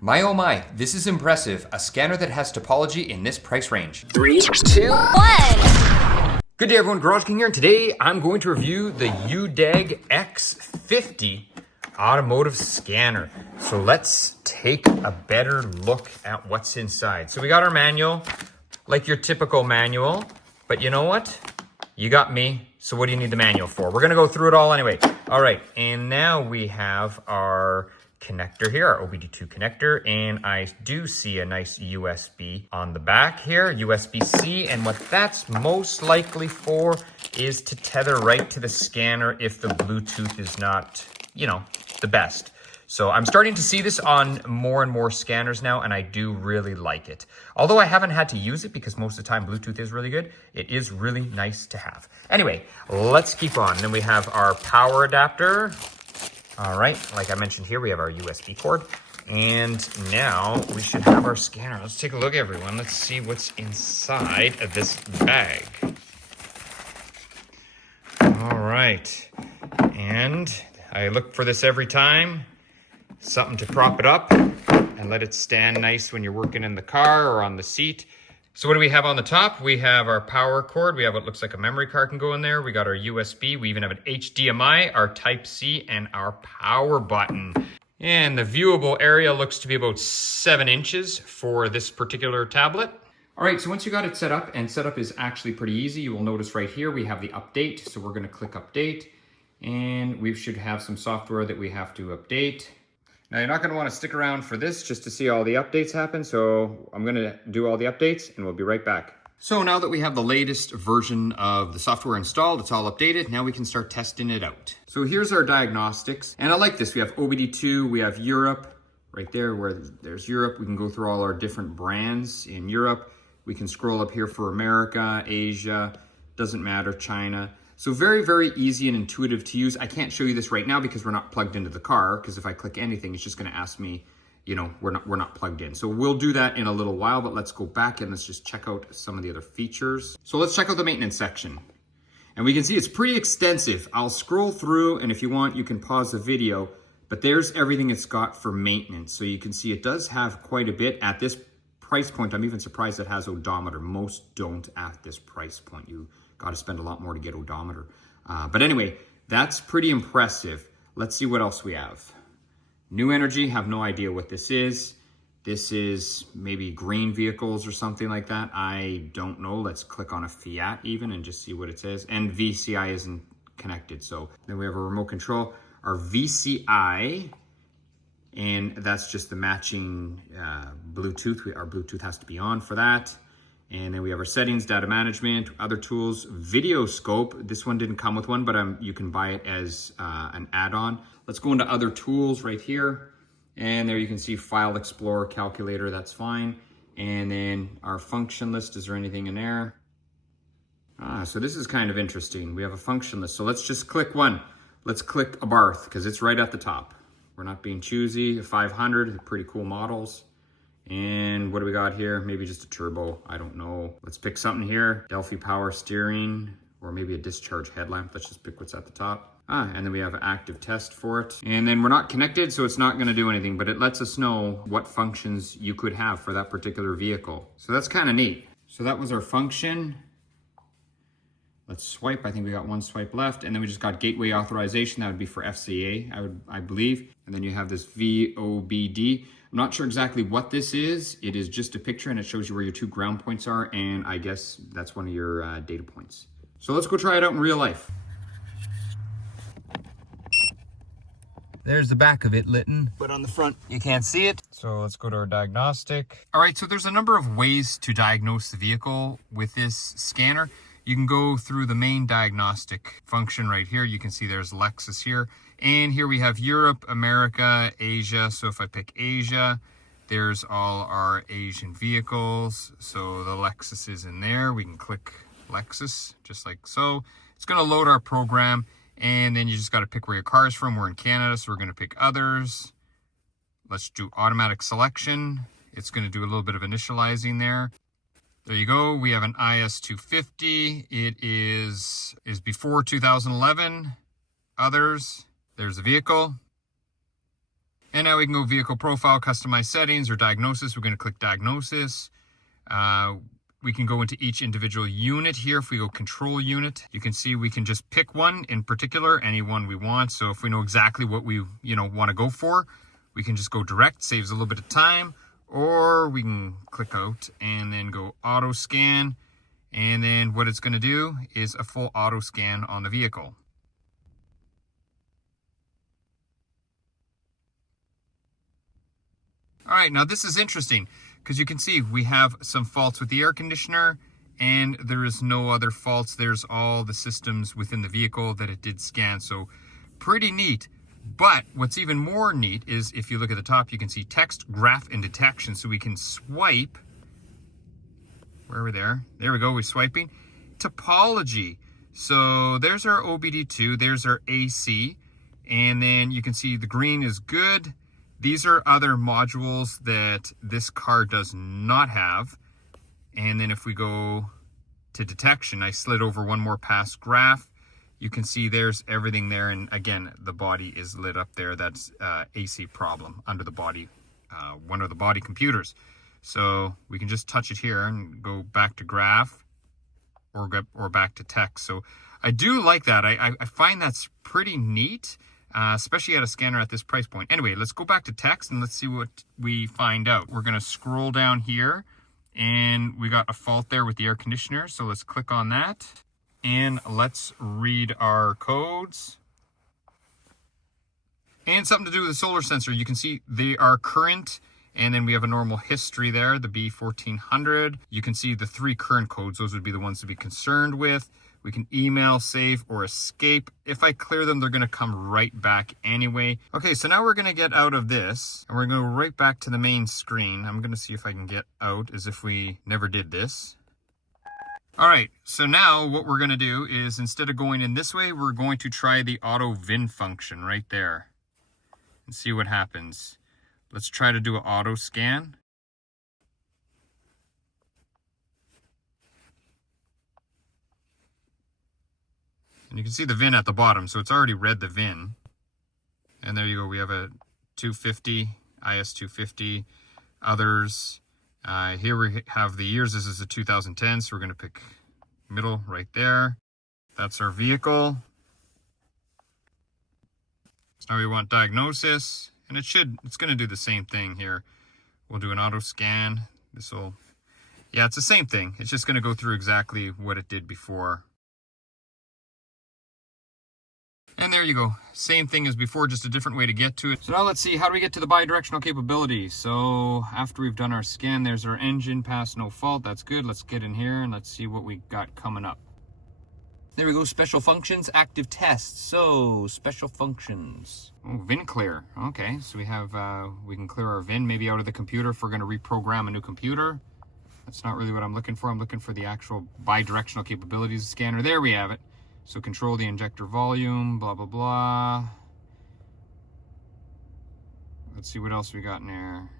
My oh my, this is impressive. A scanner that has topology in this price range. 3, 2, 1. Good day everyone, GarageKing here, and today I'm going to review the Udiag X50 automotive scanner. So let's take a better look at what's inside. So we got our manual, like your typical manual, but you know what? You got me, so what do you need the manual for? We're gonna go through it all anyway. All right, and now we have our connector here, our OBD2 connector, and I do see a nice USB on the back here, USB-C, and what that's most likely for is to tether right to the scanner if the Bluetooth is not, the best. So I'm starting to see this on more and more scanners now, and I do really like it. Although I haven't had to use it because most of the time Bluetooth is really good, it is really nice to have. Anyway, let's keep on. Then we have our power adapter. All right, like I mentioned here, we have our USB cord. And now we should have our scanner. Let's take a look, everyone. Let's see what's inside of this bag. All right, and I look for this every time. Something to prop it up and let it stand nice when you're working in the car or on the seat. So what do we have on the top? We have our power cord. We have what looks like a memory card can go in there. We got our USB. We even have an HDMI, our Type-C, and our power button. And the viewable area looks to be about 7 inches for this particular tablet. All right, so once you got it set up, and setup is actually pretty easy, you will notice right here we have the update. So we're gonna click update, and we should have some software that we have to update. Now, you're not going to want to stick around for this just to see all the updates happen, so I'm going to do all the updates and we'll be right back. So now that we have the latest version of the software installed, it's all updated, now we can start testing it out. So here's our diagnostics, and I like this. We have OBD2, we have Europe, right there where there's Europe. We can go through all our different brands in Europe. We can scroll up here for America, Asia, doesn't matter, China. So very, very easy and intuitive to use. I can't show you this right now because we're not plugged into the car, because if I click anything, it's just gonna ask me, we're not plugged in. So we'll do that in a little while, but let's go back and let's just check out some of the other features. So let's check out the maintenance section. And we can see it's pretty extensive. I'll scroll through, and if you want, you can pause the video, but there's everything it's got for maintenance. So you can see it does have quite a bit at this price point. I'm even surprised it has odometer. Most don't at this price point. You got to spend a lot more to get odometer. But anyway, that's pretty impressive. Let's see what else we have. New energy, have no idea what this is. This is maybe green vehicles or something like that. I don't know. Let's click on a Fiat even and just see what it says. And VCI isn't connected. So then we have a remote control, our VCI, and that's just the matching Bluetooth. Our Bluetooth has to be on for that. And then we have our settings, data management, other tools, video scope. This one didn't come with one, but you can buy it as an add-on. Let's go into other tools right here. And there you can see file explorer, calculator, that's fine. And then our function list, is there anything in there? So this is kind of interesting. We have a function list. So let's just click one. Let's click a Barth because it's right at the top. We're not being choosy. 500, pretty cool models. And what do we got here? Maybe just a turbo, I don't know. Let's pick something here. Delphi power steering, or maybe a discharge headlamp. Let's just pick what's at the top. And then we have an active test for it. And then we're not connected, so it's not gonna do anything, but it lets us know what functions you could have for that particular vehicle. So that's kind of neat. So that was our function. Let's swipe, I think we got one swipe left. And then we just got gateway authorization. That would be for FCA, I believe. And then you have this VOBD. I'm not sure exactly what this is. It is just a picture and it shows you where your 2 ground points are, and I guess that's one of your data points. So let's go try it out in real life. There's the back of it lit, but on the front you can't see it. So let's go to our diagnostic. All right, so there's a number of ways to diagnose the vehicle with this scanner. You can go through the main diagnostic function right here. You can see there's Lexus here. And here we have Europe, America, Asia. So if I pick Asia, there's all our Asian vehicles. So the Lexus is in there. We can click Lexus, just like so. It's gonna load our program, and then you just gotta pick where your car is from. We're in Canada, so we're gonna pick others. Let's do automatic selection. It's gonna do a little bit of initializing there. There you go. We have an IS250. It is before 2011. Others. There's the vehicle. And now we can go vehicle profile, customize settings, or diagnosis. We're going to click diagnosis. We can go into each individual unit here. If we go control unit, you can see we can just pick one in particular, any one we want. So if we know exactly what we want to go for, we can just go direct, saves a little bit of time, or we can click out and then go auto scan. And then what it's going to do is a full auto scan on the vehicle. All right, now this is interesting because you can see we have some faults with the air conditioner and there is no other faults. There's all the systems within the vehicle that it did scan. So pretty neat. But what's even more neat is if you look at the top, you can see text, graph, and detection. So we can swipe. Where are we there? There we go, we're swiping. Topology. So there's our OBD2, there's our AC. And then you can see the green is good. These are other modules that this car does not have. And then if we go to detection, I slid over one more past graph. You can see there's everything there. And again, the body is lit up there. That's AC problem under the body, one of the body computers. So we can just touch it here and go back to graph or back to text. So I do like that. I find that's pretty neat. Especially at a scanner at this price point. Anyway, let's go back to text and let's see what we find out. We're going to scroll down here and we got a fault there with the air conditioner. So let's click on that and let's read our codes. And something to do with the solar sensor. You can see they are current and then we have a normal history there, the B1400. You can see the 3 current codes. Those would be the ones to be concerned with. We can email, save, or escape. If I clear them, they're going to come right back anyway. Okay, so now we're going to get out of this, and we're going to go right back to the main screen. I'm going to see if I can get out as if we never did this. All right, so now what we're going to do is instead of going in this way, we're going to try the auto VIN function right there and see what happens. Let's try to do an auto scan. And you can see the VIN at the bottom, so it's already read the VIN. And there you go, we have a 250, IS250, others. Here we have the years, this is a 2010, so we're gonna pick middle right there. That's our vehicle. So now we want diagnosis, and it's gonna do the same thing here. We'll do an auto scan. It's the same thing. It's just gonna go through exactly what it did before. And there you go. Same thing as before, just a different way to get to it. So now let's see, how do we get to the bi-directional capability? So after we've done our scan, there's our engine, pass no fault. That's good. Let's get in here and let's see what we got coming up. There we go, special functions, active tests. So special functions. Oh, VIN clear. Okay, so we have, we can clear our VIN maybe out of the computer if we're gonna reprogram a new computer. That's not really what I'm looking for. I'm looking for the actual bi-directional capabilities of the scanner. There we have it. So control the injector volume, blah, blah, blah. Let's see what else we got in there.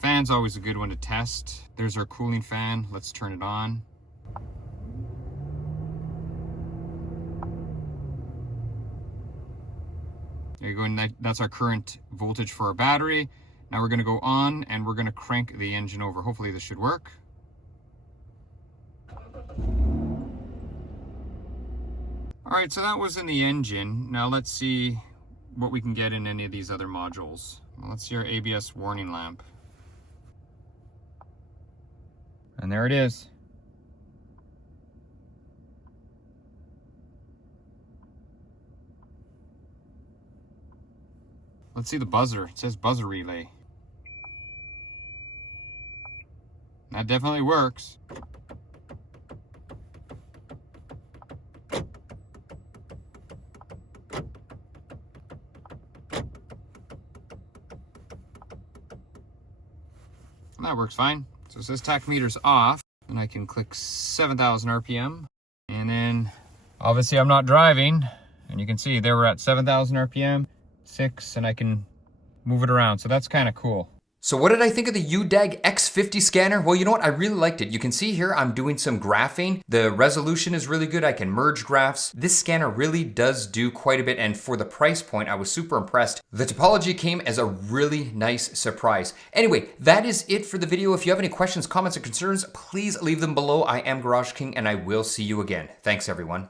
Fan's always a good one to test. There's our cooling fan. Let's turn it on. There you go, and that's our current voltage for our battery. Now we're gonna go on and we're gonna crank the engine over. Hopefully this should work. All right, so that was in the engine. Now let's see what we can get in any of these other modules. Well, let's see our ABS warning lamp. And there it is. Let's see the buzzer. It says buzzer relay. That definitely works. That works fine. So it says tachymeter's off, and I can click 7,000 RPM. And then, obviously I'm not driving, and you can see there we're at 7,000 RPM, 6, and I can move it around. So that's kind of cool. So what did I think of the Udiag X50 scanner? Well, you know what? I really liked it. You can see here I'm doing some graphing. The resolution is really good. I can merge graphs. This scanner really does do quite a bit, and for the price point, I was super impressed. The topology came as a really nice surprise. Anyway, that is it for the video. If you have any questions, comments, or concerns, please leave them below. I am GarageKing, and I will see you again. Thanks, everyone.